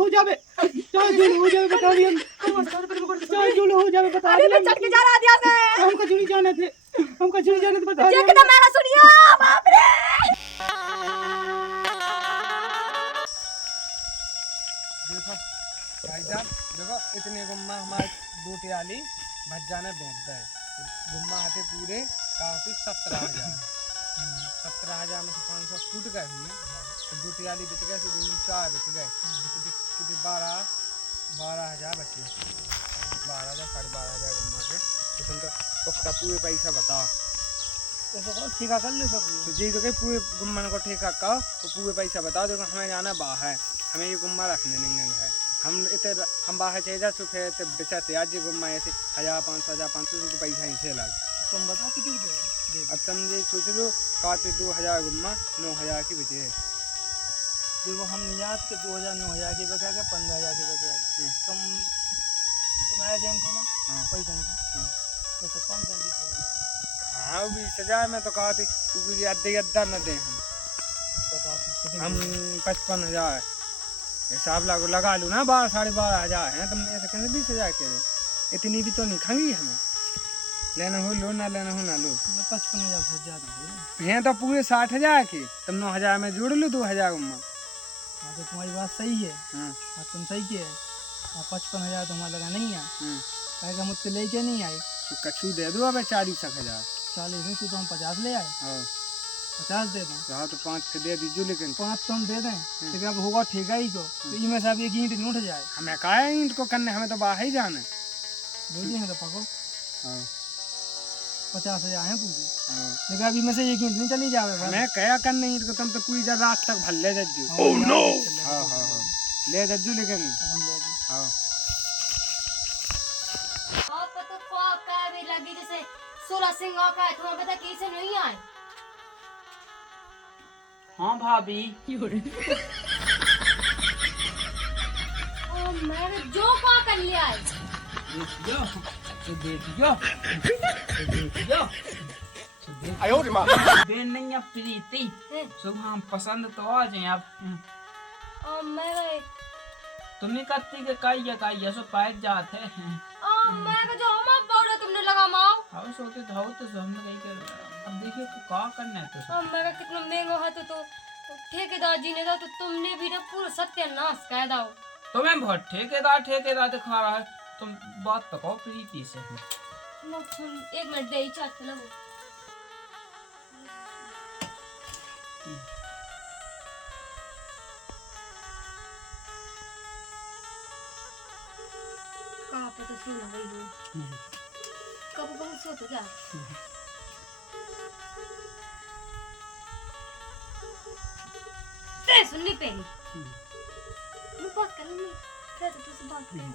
हो जावे बता दिया हो जावे बता दिया चढ़ के जा रहा दिया से हमको जुड़ी जाने थे बता दिया कितना मेरा सुनिया बाप रे देखो भाईजान देखो इतने गुम्मा हमारे दो टियाली भज जाने बेच दे गुम्मा आते पूरे काफी 17,000 17,000 में से 500 फूट गए हुए तो दो टियाली बेच गए तो 4 बेच गए कितने 12,000 बचे 12,000 12,500 गुम्मा के तो तुम तो पूरे पैसा बताओ ठेका कर लो सब तो जी तो पूरे गुम्मा को ठेका का तो पूरे पैसा बताओ देखो हमें जाना बाहर हमें ये गुम्मा रखने नहीं है हम बाहर चले जा फिर बेचाते आज ये गुम्मा ऐसे 1,500 को पैसा ही से लग तुम बताओ कितनी दे अब तुम ये सोच लो काते 2,000 गुम्मा 9,000 की बचे है देखो हम निजात के 2,000 9,000 की बचा के 15,000 की बचा तुम्हारा एजेंट है ना पैसा नहीं तो कौन सा हाँ भी सजा में तो कहा थी क्योंकि अद्धा न दे हम 55,000 हिसाब लगा लूँ ना 12,500 हैं तुमने ऐसे कहते 20,000 के इतनी भी तो नहीं खाएंगी हमें लेना हो लो ना लेना हो ना लो 55,000 बहुत ज़्यादा हैं तो पूरे 60,000 की तुम 9,000 में जोड़ लो 2,000 गुम्मा हाँ तो तुम्हारी बात सही है हाँ तुम सही किए 55,000 तो हमारा लगा नहीं है कहेगा मुझसे लेके नहीं आए तो कछू दे दो अब 40,000 40 नहीं तो हम 50 ले आए हाँ 50 दे दें हाँ तो 5 के दे दीजिए लेकिन 5 तो हम दे दें लेकिन अब होगा ठेका ही को तो इनमें से अब एक ईंट नहीं उठ जाए हमें कहा है ईंट को करने हमें तो बाहर ही जाना दे दिए तो पको हाँ 50,000 है पूरी हाँ लेकिन अभी में से एक ईंट नहीं चली जावे मैं क्या करने ईंट को तुम तो पूरी जब रात तक भल ले जज्जू ओह नो हाँ हाँ हाँ ले जज्जू लेकिन हाँ लगी जैसे 16 सिंह का है तुम्हें पता कैसे नहीं आए हाँ भाभी मैंने जो पा कर लिया है देखियो बेन नहीं अब प्रीति सुबह हम पसंद तो आ जाए अब मैं तुम्हें कत्ती के काई सो पाए जाते हैं मैं जो हमा पाउडर तुमने लगा माओ अब सोते तो हमने कहीं कर अब देखिए क्या करना है तो मेरा कितना महंगा है तो ठेकेदार जी ने तो तुमने भी ना पूरा सत्यानाश कर दाओ तुम्हें बहुत ठेकेदार दिखा रहा है तुम बात तो कहो प्रीति से 1 मिनट दे ही चाट ना वो कहाँ पे तो सुना वही हो कब बहुत सो तो क्या सुननी पहली मैं बात करूँगी फिर तो तुझसे बात करूँ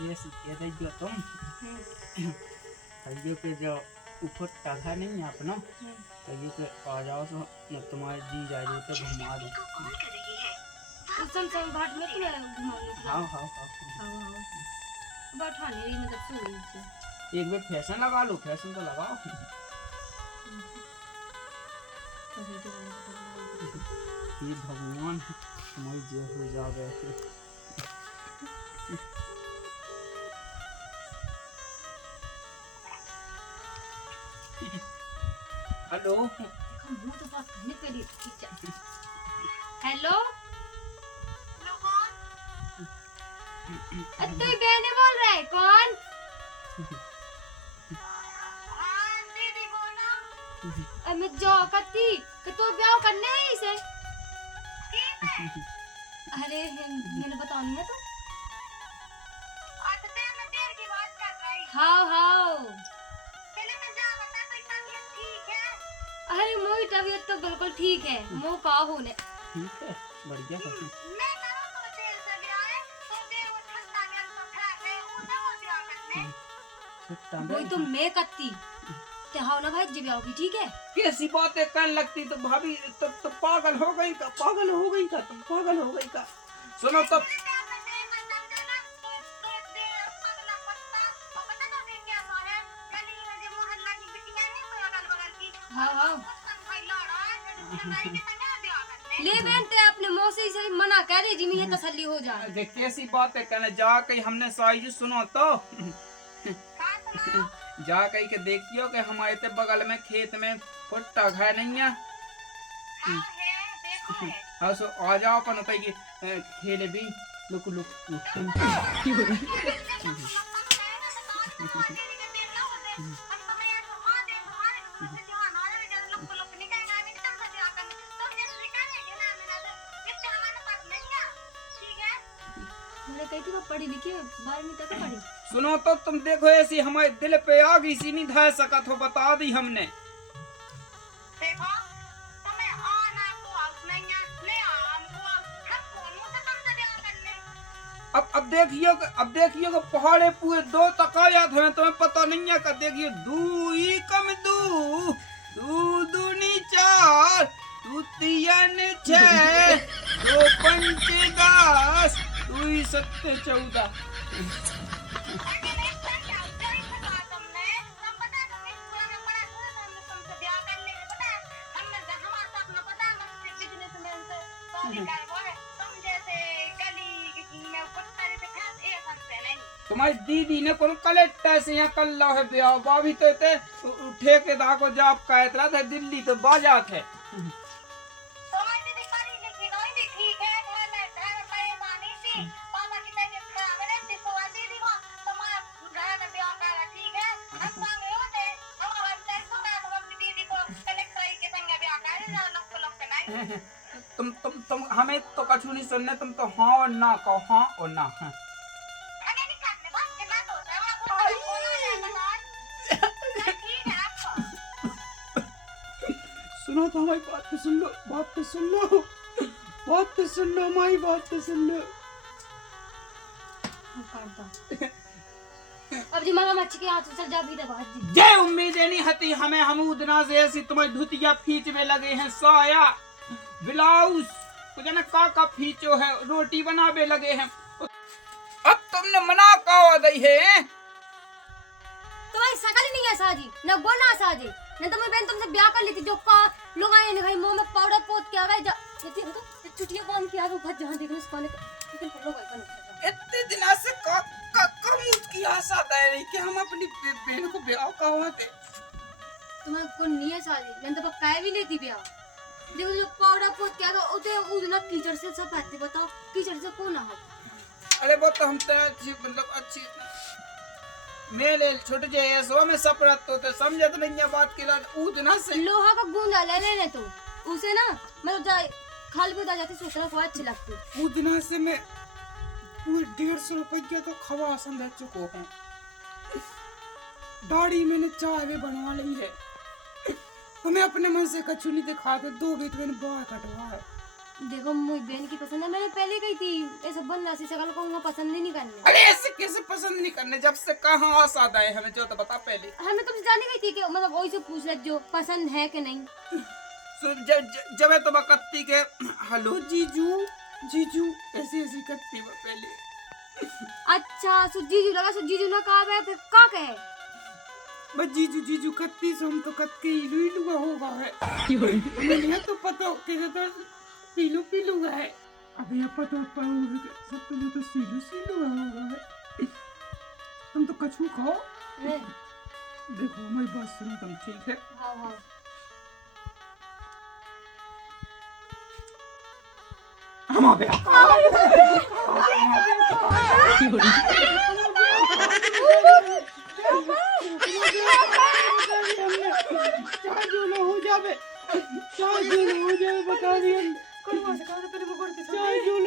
ये सीखे दे जो तुम ये पे जो ऊपर टाघा नहीं है अपना तो ये पे आ जाओ तो मैं तुम्हारे जी जा रही तो घुमा दो सम घाट में क्यों घुमा लो हाँ बैठा नहीं रही मतलब सो रही थी एक बार फैशन लगा लो फैशन तो लगाओ ये भगवान तुम्हारी जय हो जावे हेलो मुंह तो बात करने के लिए हेलो तू बहने बोल रहा है कौन मैं जो करती कि तू ब्याह करने है इसे अरे मैंने बतानी है तो हाँ अरे मोई तबीयत तो बिल्कुल ठीक है मो का होने ठीक है बढ़िया वही तो मैं करती हाँ ना भाई जब आओगी ठीक है कैसी बातें करने लगती तो भाभी तो पागल हो गई का तुम पागल हो गई का सुनो तब ले बहन ते अपने मौसी से मना कर दे जिमी है तसल्ली हो जाए। देख कैसी बात है कहने जा कहीं हमने साई सुनो तो जा कहीं के देखियो कि हमारे ते बगल में खेत में फुट्टा है नहीं है। हाँ सो आ जाओ अपन कहीं के खेले भी लुक लुक मैंने कही थी वो पढ़ी लिखी 12वीं तक पढ़ी। सुनो तो तुम देखो ऐसी हमारे दिल पे आग इसी नहीं धा सका तो बता दी हमने। अब देखियो कि पहाड़े पूरे 2 तकायात हैं तुम्हें पता नहीं है का। देखियो 2 ही कम 2 2 दूनी 4 2 3 6 2 5 10 2 ही 7 14। तुम्हारी दीदी ने कौन कलेक्टर से यहाँ कर लो है ब्याह बाबी तो इतने ठेकेदार को जॉब कहता था दिल्ली तो बाजा थे। तुम हमें तो कछु नहीं सुनने। तुम तो हाँ और ना कहो हाँ और ना। हाँ। सुनो तो हमारी बात पे सुन लो बात पे सुन लो बात पे सुन लो हमारी बात पे सुन लो। अब जी मगा मच्छी के हाथ से चल जा भी दबा जी। जय उम्मीद नहीं हती हमें हम उदना से ऐसी तुम्हारी धुतिया खींचने लगे हैं साया ब्लाउज कुछ ना का फीचो है रोटी बनावे लगे हैं। अब तुमने मना कहा दई है तुम्हारी शकल ही नहीं है साजी न बोलना साजी न तो मैं बहन तुमसे ब्याह कर लेती जो का लोग आए ने भाई मुंह में पाउडर पोत के आ गए जल्दी तो चुटिया बांध के आ गए भज जहां देख लो इस पानी का लोग आए इतने दिन से कमूत की आशा है कि हम अपनी बहन को ब्याह कहवाते। तुम्हें कौन नहीं है साजी मैं तो कह भी लेती ब्याह देखो जो पाउडर पोत के आ गए उते उतना कीचड़ से सब आते बताओ कीचड़ से कौन ना हो। अरे वो तो हम तो अच्छी मतलब अच्छी मेले छोटे जे सो में सपरत तो समझत नहीं है बात की रात उतना से लोहा का गूंदा ले लेने तो उसे ना मतलब जाए खाल भी उड़ा जाती सोचना बहुत अच्छी लगती। उतना से मैं पूरे 150 रुपये तो खवा समझ चुको हूँ। दाढ़ी मैंने चाय में बनवा ली है तो मैं अपने मन से कछु नहीं दिखा के 2 बीत मैंने बाल कटवा है। देखो मुझे बहन की पसंद है मैंने पहले कही थी ऐसा बन राशि शकल को पसंद ही नहीं करने। अरे ऐसे कैसे पसंद नहीं करने जब से कहाँ आशा है हमें जो तो बता पहले। हमें तुमसे जाने गई थी कि मतलब वही से पूछ ले जो पसंद है कि नहीं। जब तो बकत्ती के हेलो जीजू जीजू ऐसी ऐसी कत्ती वो पहले। अच्छा सो जीजू लगा सो जीजू ना कहा है फिर का कहे बस जीजू जीजू कत्ती से हम तो कत्ती इलू होगा है नहीं तो पता कैसे तो पीलू पीलू है। अबे यहाँ पता सब पहले तो सीलू होगा है। तुम तो कछू खाओ देखो हमारी बात सुनो तुम ठीक है। हाँ हाँ हम अबे हो जावे बता दिया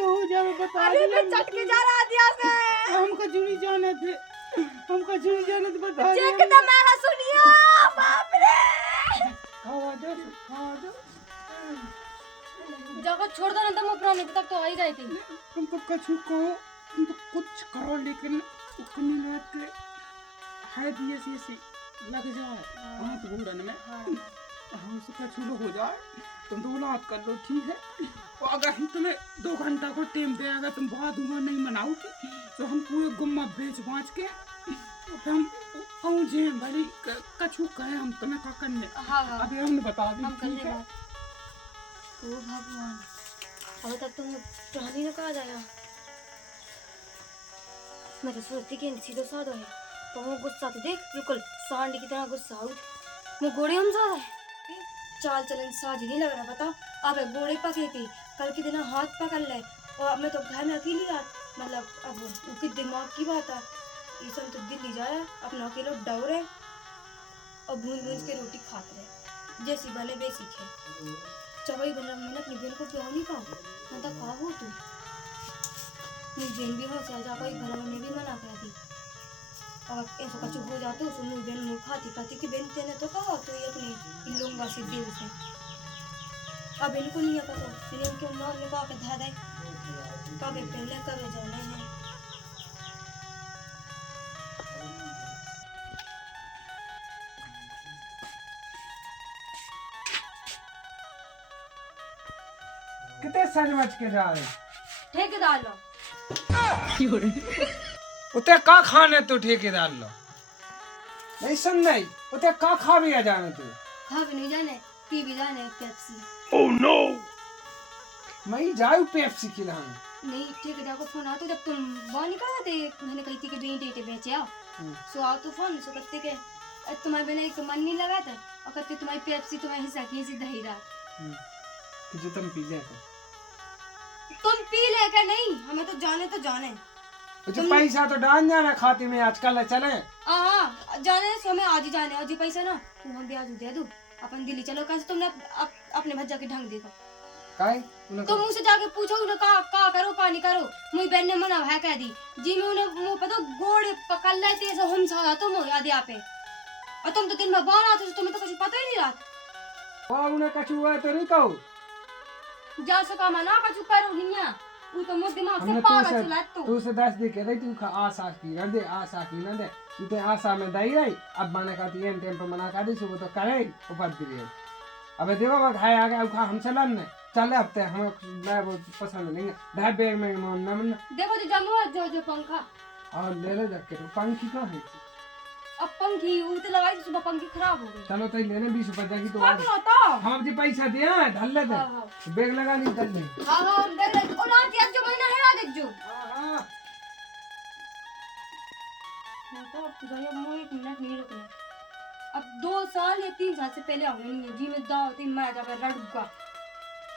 हो जावे बता दिया चट के जा रहा दिया से हमका जुड़ी जाने थे बता दिया कितना मेरा सुनियो बाप रे खावा दो जगह छोड़ दो ना तुम अपने तक तो आ ही गई थी। तुम तो कछु कहो तुम तो कुछ करो लेकिन उतनी बात है भी ऐसी लग जाए हाथ घूरन में हाँ उसका छूलो हो जाए तुम तो औलाद कर लो ठीक है। तो अगर हम तुम्हें 2 घंटा को टाइम दे अगर तुम बहुत हुआ नहीं मनाओगी तो हम पूरे गुम्मा बेच बाँच के तो फिर हम पहुँचे भली कछु कहे हम तुम्हें का करने। हाँ हाँ अभी हमने बता दी हम कर ठीक है। ओ भगवान, अब तक तुम टहनी न कहा जाएगा। मैं तो सोचती कि सीधो साधो है, तो वो गुस्सा तो देख बिल्कुल सांड की तरह गुस्सा आउट। मैं घोड़े हम ज्यादा है, चाल चलन साझी नहीं लग रहा बता। अब घोड़े पके थी, कल के दिन हाथ पकड़ ले, और अब मैं तो घर में अकेली रात, मतलब अब उसके दिमाग की बात है। ये सब तो दिल्ली जा रहा है, अपना अकेला डर है और भूंज भूंज के रोटी खाते रहे, जैसी बने वैसी खे। चवई बना मैंने अपनी बहन को क्यों नहीं कहा, मैं तो कहा हो तू मेरी बहन भी हो जा कोई घर में भी मना कर दी। और ऐसा कछु हो जाता तो मेरी बहन मुँह खाती कहती कि बहन तेने तो कहा तो ये अपने लूंगा से दिल से। अब इनको नहीं पता फिर इनके माँ ने कहा धा दे कब पहले कब जाने हैं। कितने सज बच के जा रहे ठेकेदार लो उते का खाने तू ठेकेदार लो नहीं सुन नहीं उते का खा भी आ जाने तू खा भी नहीं जाने पी भी जाने पेप्सी। ओह नो मैं जाऊँ पेप्सी खिलाने। नहीं ठेकेदार को फोन आ तो जब तुम वो नहीं कहा थे मैंने कही थी कि बेटी डेटे बेचे आओ सो आओ तो फोन सो कहते के तुम्हारे बिना एक मन नहीं लगा था और कहते तुम्हारी पेप्सी तुम्हारे हिस्सा की ऐसी दही रहा जो तुम पी ले तुम पी ले क्या नहीं हमें तो जाने जो पैसा तो डाल जाना खाते में आजकल चले हाँ जाने सो मैं आज ही जाने आज ही पैसा ना तू हम ब्याज दे दू अपन दिल्ली चलो कैसे तुमने अपने भज्जा के ढंग देखो काहे तो मुझसे जाके पूछो उन्हें का करो का नहीं करो मुझे बहन ने मना है कह दी जी मैं उन्हें मुंह पता गोड़ पकड़ लेते ऐसा हम सारा तुम हो याद यहाँ पे और तुम तो दिन में बाहर आते हो तुम्हें तो कुछ पता ही नहीं रहा और उन्हें कछु हुआ तो नहीं कहो जा सका मना कुछ करो नहीं है वो तो मुझे दिमाग से पागल चला तू से 10 दे के रही तू आशा की न दे तू ते आशा में दई रही अब मना का तीन टाइम पे मना कर दी सुबह तो करे ऊपर दिए अबे देखो वो खाए आ गया खा हम चलन ने चले अब ते हम मैं वो पसंद नहीं है ढाई बैग में मन देखो जो जमू जो पंखा और ले ले जाके तो पंखी कहाँ है अब पंखी वो तो लगाई सुबह पंखी खराब हो गई चलो तो लेने 20 रुपए की तो क्या होता हम जी पैसा दिया ढल ले दे बैग लगा नहीं कर ले हां हां देख ले और आज आज जो महीना है आज जो हां मैं तो अब मोह एक मिनट नहीं रुकना अब 2 साल या 3 साल से पहले आने नहीं है जी में दावती मैं जाकर रड़ूगा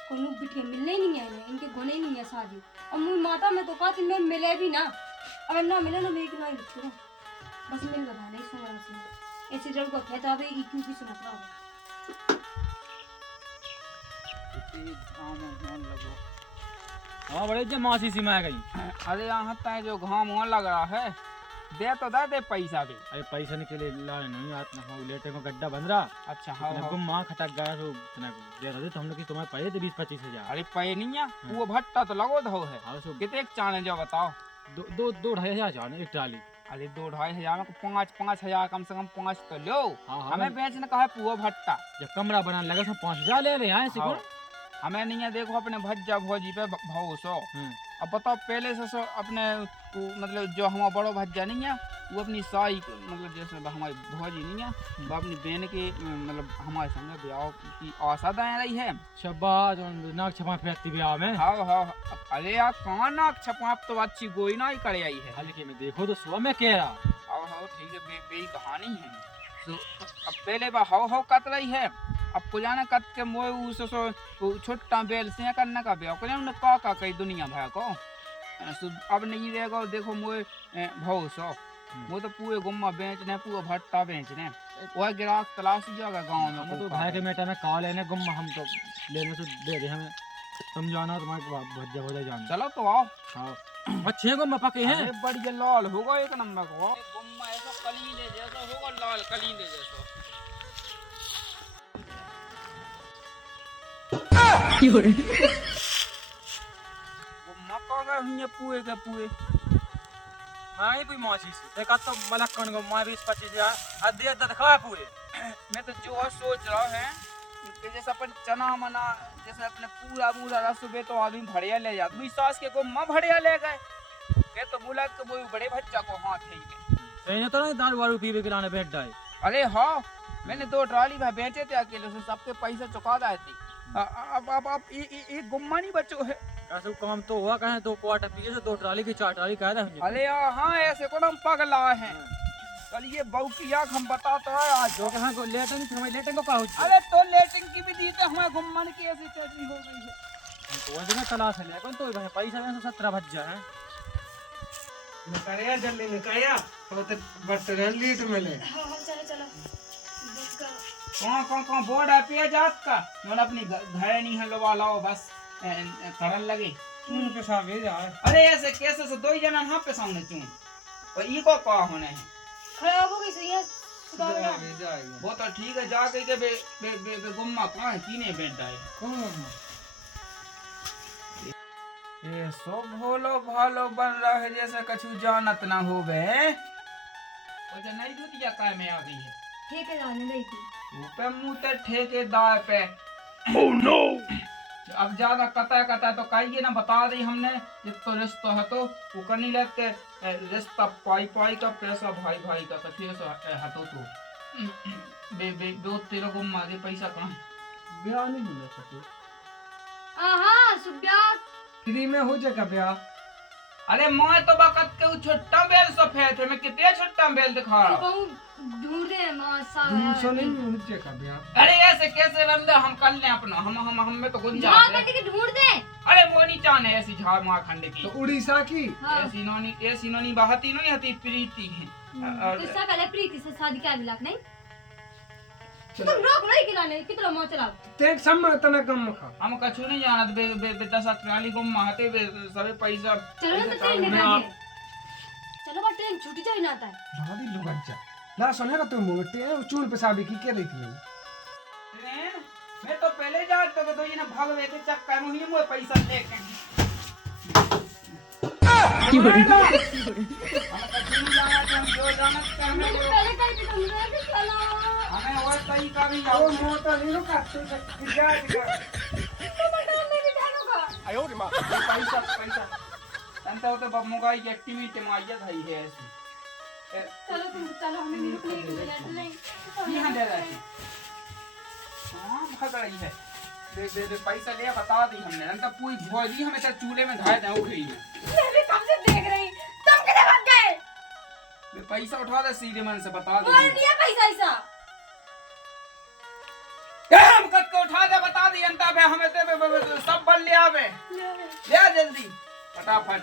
कोनो बिटिया मिलने नहीं है इनके गुने नहीं है शादी और मुझे माता में तो कहती मैं मिले भी ना अगर ना मिले ना मेरी नहीं छोड़ो बस मिल बता नहीं सुन रहा हूं ऐसे जड़ को कहता है इक्यू की सुना रहा हाँ बड़े जे मासी सी मैं गई अरे यहाँ तय जो घाम वहाँ लग रहा है दे तो दे पैसा भी। अरे पैसा के लिए लाए नहीं आत ना लेटे को गड्ढा बंद रहा अच्छा हाँ गुम माँ खटक गया तो इतना दे रहे तो हम लोग की तुम्हारे पड़े थे 20-25 हजार। अरे पे नहीं है वो भट्टा तो लगो धो है हाँ सो कितने चाने जो बताओ 2-2.5 हजार जाने एक ट्राली। अरे 2-2.5 हजार में 5-5 हजार कम से कम 5 तो लो हाँ हमें बेचने का है पुआ भट्टा जब कमरा बनाने लगा सब 5 हजार ले रहे हैं सिकुड़ हमें नहीं है देखो अपने भज्जा भौजी पे भौसो अब बताओ पहले से सो अपने मतलब जो हमारा बड़ो भज्जा नहीं है वो अपनी साई मतलब जैसे हमारी भौजी नहीं है वो अपनी बहन के मतलब हमारे संग ब्याह की आशा दे रही है। शाबाश नाक छपा फेंकती ब्याह में। हाँ हाँ अरे यार कहाँ नाक छपा तो अच्छी गोई ना ही करे आई है हल्के में देखो तो सुबह में कह रहा अब हाँ ठीक है बेई कहानी है तो अब पहले बा हाउ कत रही है अब पुजाने कत के मोए उस छोटा बेल से करने का ब्याह करे उन्हें का कई दुनिया भाई को अब नहीं रहेगा देखो मोए भौसो वो तो पूरे गुम्मा बेचने पूरा भट्टा बेचने वह ग्राहक तलाश जाएगा गाँव में हम तो भाई के बेटा में कॉल लेने गुम्मा हम तो लेने से दे दे हमें तुम जाना तुम्हारे भज्जा हो जाना चलो तो आओ हाँ अच्छे गुम्मा पके हैं बढ़िया लाल होगा एक नंबर को गुम्मा ऐसा कलीले जैसा होगा लाल कलीले जैसा पुए के पुए हाँ ये कोई माची से देखा तो मलक कौन को माँ 20-25 हजार आधे आधा दिखा पूरे मैं तो जो सोच रहा है कि जैसे अपन चना मना जैसे अपने पूरा रस सुबह तो आदमी भड़िया ले जाता मेरी सास के को माँ भड़िया ले गए ये तो बोला कि वो बड़े बच्चा को हाथ है तो नहीं दारू वारू पीवे के लाने बैठ जाए। अरे हाँ मैंने 2 ट्राली में बेचे थे अकेले से सबके पैसे चुका दिए थे अब एक गुम्मा नहीं बचो है। ऐसे काम तो हुआ कहें 2 क्वार्टर पीछे से 2 ट्राली की 4 ट्राली कह रहे अरे यार हाँ ऐसे को हम पगला है। चलिए बहू की आँख हम बताते हैं आज। जो कहां को लेटे नहीं हमें लेटे को का हो अरे तो लेटिंग की भी दी तो हमारे गुम्मन की ऐसी कैसी हो गई है। तो दिन तलाश है कौन तो भाई पैसा में 17 भज जाए निकलिया जल्दी निकलिया तो बस लीट मिले। हाँ चलो चलो बस करो। कौन बोर्ड है पे जात का मैंने अपनी घर नहीं है लवा लाओ बस करन लगे। चून पे सा भेजा है। अरे ऐसे कैसे से 2 जना यहाँ पे सामने चून और ई को का होने है खराब हो गई सही है सुधार ना। भेजा है वो तो ठीक है जा के बे गुम्मा कहाँ है कीने बैठ जाए कौन ये सो भोलो भालो बन रहा है जैसे कछु जानत ना हो बे। वो जो नई दुतिया काय में आ गई है ठेकेदार ने गई थी। ऊपर मुंह ते ठेकेदार पे। ओह नो अब ज्यादा कता तो कहिए ना बता दी हमने ये तो रिश्ता है तो वो करनी लगते रिश्ता पाई का पैसा भाई का कछु ऐसा हतो तो बे तेरे को मारे पैसा कहाँ ब्याह नहीं मिला सकते हाँ सुब्या फ्री में हो जाएगा ब्याह। अरे मैं तो बकत के छोटा बेल सफेद है मैं कितने छोटा बेल दिखा रहा हूँ। कहूँ ढूंढ रहे हैं मासा दूसरा नहीं हो जाएगा ब्याह। अरे ऐसे कैसे बंदे हम कर ले अपना हम में तो गुंजाइश झाड़ है। करके के ढूंढ दे। अरे वो नहीं चाहने ऐसी झाड़ मार खंड की तो उड़ीसा की हाँ ऐसी नोनी बहती नहीं हती प्रीति है और किसका कले प्रीति से शादी क्या मिला नहीं तुम रोक नहीं खिलाने कितना मोह चलाओ। तेरे सम्मा तना कम खा। हम कछु नहीं जानत बे 10 ट्राली को माहते सबे पैसा चलो ना तो ट्रेन निकाल दे। चलो बस ट्रेन छूट जाए ना आता है। राधी लोग अच्छा ला सुनेगा तुम मोटे चून पे साबी की क्या देखी है ट्रेन मैं तो पहले जानता था तो ये ना भगवे के चक्कर में ही मुझे पैसा लेके की बड़ी हम कछु नहीं जानत हम जो जानत करने मैंने पहले कही थी तुमने भी चलो हमें और सही का भी वो मोटा नहीं रुका तू जा पैसा तंता तो बमुगाई की एक्टिविटी में आया था ये ऐसी चलो तुम चलो हमें भी रुकने की जरूरत नहीं। यहाँ दे रही हाँ भाग रही है दे पैसा लिया बता दी हमने तंता पूरी भोजी हमें तो चूल्हे में धाए दे उखड़ी में मैं भी कब से देख रही तुम किधर भाग गए। पैसा उठा दे सीधे मन से बता दे और दिया पैसा ऐसा हम कद को उठा दे बता दी अंता पे हमें ते सब बल लिया बे ले आ जल्दी फटाफट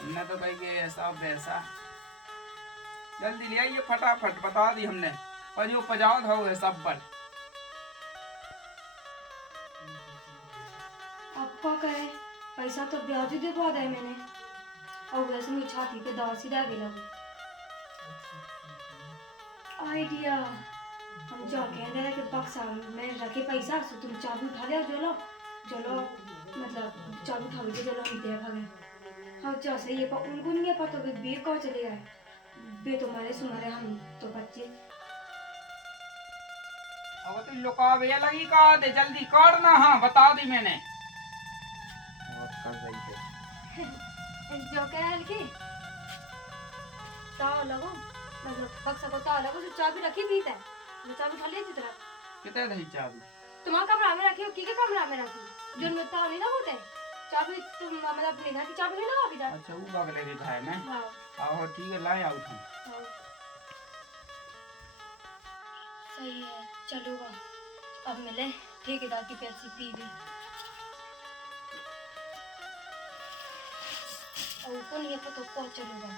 हमने तो भाई के ऐसा वैसा जल्दी ले आइए फटाफट बता दी हमने और जो पजाओ था वो सब बल अब क्या करे पैसा तो ब्याज ही दिलवा दे मैंने और वैसे मुझे छाती पे दाव सीधा गिरा आइडिया हम जा कह रहे कि बक्सा में रखे पैसा सो तुम चाबी उठा ले चलो मतलब चाबी उठा के चलो हम दे भागे हाँ जा सही है पर उनको नहीं है पता कि बे कहाँ चले गए बे तुम्हारे सुमारे हम तो बच्चे अब तो लुका भैया लगी का दे जल्दी कर ना हाँ बता दी मैंने और कर रही है जो कह रहे कि ताव लगो मतलब बक्सा को ताव लगो जो चाबी रखी भी है वो चाबी उठा ले तरफ कितने दही चाबी तुम्हारा कमरा में रखी हो की के कमरा में रखी जो में ताव नहीं ना होते चाबी तुम मतलब अपने घर की चाबी नहीं लगा भी अच्छा वो बगले के है ना हां आओ ठीक है लाए आउट हम सही है चलूगा अब मिले ठेकेदार की पेप्सी पी ली और कौन ये तो चलूगा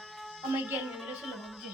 अब मैं ज्ञान में मेरे से लगा मुझे